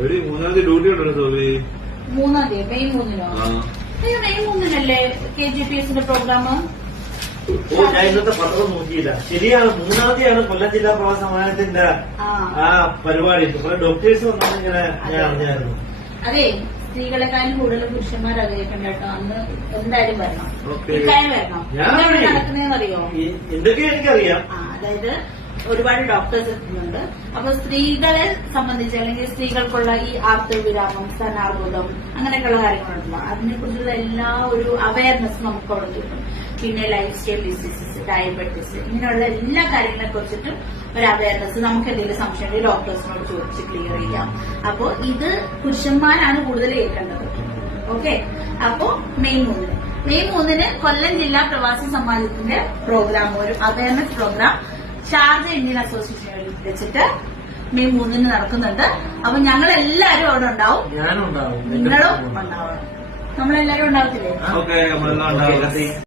ഒരു 3-ാം തീയതി ഡ്യൂട്ടി ഉണ്ടല്ലോ സോബി. 3-ാം തീയതി മെയ് 3-നോ? അയ്യോ മെയ് 3-നല്ലേ KGPS പ്രോഗ്രാം? ഞാൻ ഇന്നത്തെ പത്രം നോക്കിയില്ല. ശരിയാണ്, 3-ാം തീയതിയാണ് കൊല്ലം ജില്ലാ പ്രവാസ സമാജത്തിന്റെ ആ പരിപാടി. കുറെ ഡോക്ടേഴ്സ് വന്നിങ്ങനെ ഞാൻ അറിഞ്ഞായിരുന്നു. അതെ, സ്ത്രീകളെക്കാളും കൂടുതൽ പുരുഷന്മാർ അറിയിക്കണ്ട കേട്ടോ. അന്ന് എന്തായാലും വരണം, ഇക്കാര്യം വരണം. നടക്കുന്നതെന്ന് അറിയോ? എന്തൊക്കെ എനിക്കറിയാം. അതായത് ഒരുപാട് ഡോക്ടേഴ്സ് എത്തുന്നുണ്ട്. അപ്പൊ സ്ത്രീകളെ സംബന്ധിച്ച് അല്ലെങ്കിൽ സ്ത്രീകൾക്കുള്ള ഈ ആർത്തവവിരാമം, സ്തനാർബുദം, അങ്ങനെയൊക്കെയുള്ള കാര്യങ്ങളുണ്ടല്ലോ, അതിനെക്കുറിച്ചുള്ള എല്ലാ ഒരു അവയർനെസ് നമുക്ക് അവിടെ കിട്ടും. പിന്നെ ലൈഫ് സ്റ്റൈൽ ഡിസീസസ്, ഡയബറ്റീസ്, ഇങ്ങനെയുള്ള എല്ലാ കാര്യങ്ങളെ കുറിച്ചിട്ടും ഒരു അവയർനെസ് നമുക്ക് എന്തെങ്കിലും സംശയം ഡോക്ടേഴ്സിനോട് ചോദിച്ച് ക്ലിയർ ചെയ്യാം. അപ്പോ ഇത് പുരുഷന്മാരാണ് കൂടുതൽ കേൾക്കേണ്ടത്. ഓക്കെ, അപ്പോ മെയ് 3-ന് കൊല്ലം ജില്ലാ പ്രവാസി സമാജത്തിന്റെ പ്രോഗ്രാം, ഒരു അവയർനെസ് പ്രോഗ്രാം ഷാർജ ഇന്ത്യൻ അസോസിയേഷനിൽ വെച്ചിട്ട് മെയ് 3-ന് നടക്കുന്നുണ്ട്. അപ്പൊ ഞങ്ങളെല്ലാരും അവിടെ ഉണ്ടാവും. ഞാനും ഉണ്ടാവും, നിങ്ങളും ഉണ്ടാവണം. നമ്മളെല്ലാരും ഉണ്ടാവത്തില്ലേ? ഓക്കെ, നമ്മളെല്ലാം ഉണ്ടാവും.